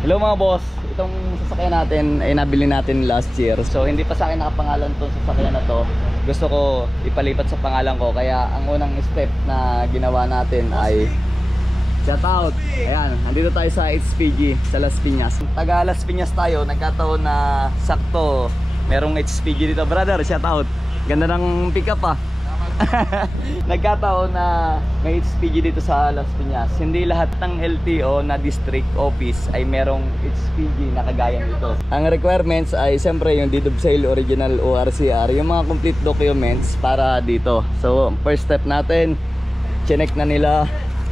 Hello mga boss, itong sasakyan natin ay nabili natin last year. So hindi pa sa akin nakapangalan itong sasakyan na to. Gusto ko ipalipat sa pangalan ko. Kaya ang unang step na ginawa natin ay shout out. Ayan, nandito tayo sa HPG sa Las Piñas. Taga Las Piñas tayo, nagkataon na sakto merong HPG dito. Brother, shout out. Ganda ng pick up ah. Nagkataon na may HPG dito sa Las Piñas. Hindi lahat ng LTO na district office ay merong HPG na kagaya nito. Ang requirements ay siyempre yung deed of sale, original ORCR, yung mga complete documents para dito. So first step natin, chinek na nila,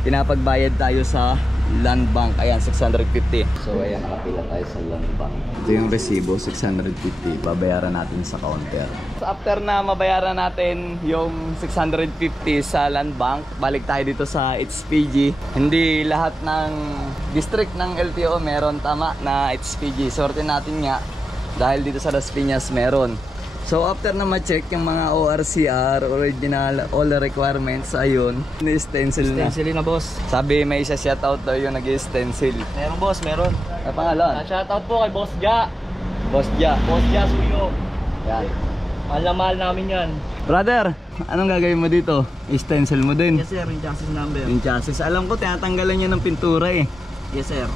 pinapagbayad tayo sa Land Bank. Ayan, 650. So ayan, nakapila tayo sa Land Bank. Ito yung resibo, 650. Babayaran natin sa counter. So after na mabayaran natin yung 650 sa Land Bank, balik tayo dito sa HPG. Hindi lahat ng district ng LTO meron tama na HPG. Sorte natin nga dahil dito sa Las Piñas meron. So after na ma-check yung mga ORCR, original, all the requirements, ayun, ni-stencil na. Stencil na boss. Sabi may isa shoutout daw yung nag-stencil. Meron boss, meron. Ano pangalan? Shoutout po kay Boss Ja. Boss Ja. Boss Ja Suyo. Yan. Mahal na mahal namin yan. Brother, anong gagawin mo dito? I-stencil mo din. Yes sir, yung chassis number. Yung chassis. Alam ko, tinatanggalan niya ng pintura eh. Yes sir.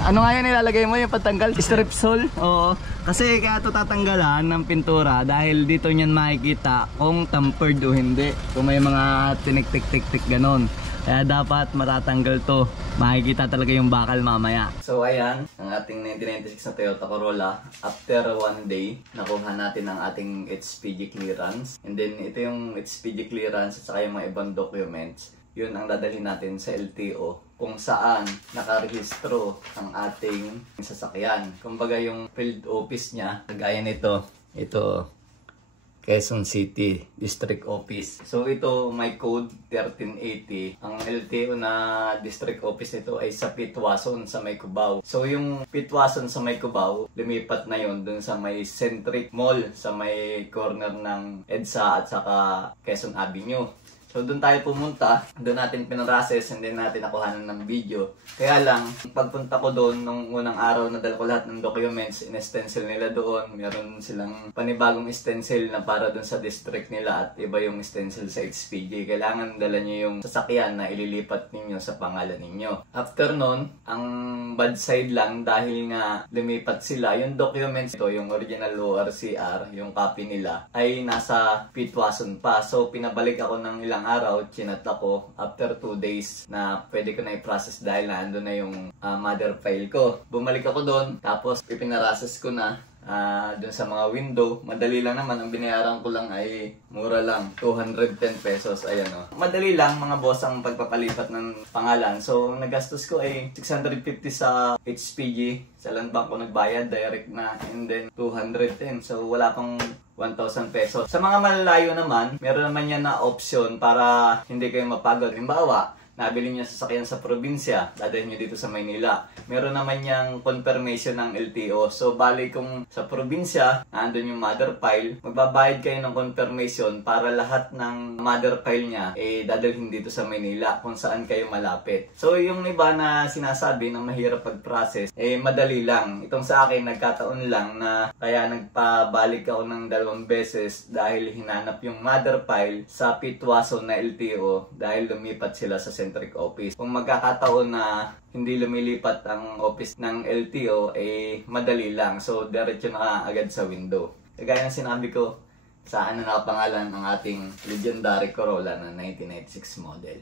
Ano nga yan nilalagay mo yung patanggal? Stripsol? Oo. Kasi kaya ito tatanggalan ng pintura dahil dito niyan makikita kung tampered o hindi. Kung may mga tinik-tik-tik-tik ganon. Kaya dapat matatanggal to. Makikita talaga yung bakal mamaya. So ayan, ang ating 1996 na Toyota Corolla. After one day, nakuha natin ang ating HPG clearance. And then ito yung HPG clearance at saka yung mga ibang documents. Yun ang dadalhin natin sa LTO kung saan nakarehistro ang ating sasakyan. Kumbaga yung field office niya, kagaya nito, ito Quezon City District Office. So ito may code 1380. Ang LTO na district office nito ay sa Pitwason sa May Cubao. So yung Pitwason sa May Cubao, lumipat na yon dun sa may Centric Mall sa may corner ng EDSA at saka Quezon Avenue. So doon tayo pumunta, doon natin pinrases and then natin nakuhanan ng video. Kaya lang, pagpunta ko doon nung unang araw, nadala ko lahat ng documents, in-stencil nila doon. Meron silang panibagong stencil na para doon sa district nila at iba yung stencil sa HPG. Kailangan dala nyo yung sasakyan na ililipat ninyo sa pangalan ninyo. After nun, ang bad side lang dahil nga lumipat sila, yung documents ito, yung original ORCR, yung copy nila, ay nasa Pitwason pa. So pinabalik ako ng ilang araw, chinat ako after 2 days na pwede ko na i-process dahil nandun na yung mother file ko. Bumalik ako doon, tapos ipinarases ko na doon sa mga window. Madali lang naman, ang binayaran ko lang ay mura lang, 210 pesos. Ayan o. Madali lang mga boss ang pagpapalipat ng pangalan. So nagastos ko ay 650 sa HPG. Sa Land Bank ko nagbayad, direct na, and then 210. So wala pang 1,000 pesos. Sa mga malalayo naman, meron naman yan na option para hindi kayo mapagod. Halimbawa, nabili niyo sasakyan sa probinsya, dadalhin niyo dito sa Maynila. Meron naman yung confirmation ng LTO. So, bali kung sa probinsya, nandun yung mother file, magbabayad kayo ng confirmation para lahat ng mother file niya, dadalhin dito sa Maynila kung saan kayo malapit. So, yung iba na sinasabi na mahirap pag-process, madali lang. Itong sa akin, nagkataon lang na kaya nagpabalik ako ng 2 beses dahil hinanap yung mother file sa Pitwason na LTO dahil lumipat sila sa Centric Office. Kung magkakataon na hindi lumilipat ang office ng LTO, madali lang. So, diretso na agad sa window. Kagaya ng sinabi ko, saan na nakapangalan ang ating legendary Corolla na 1996 model.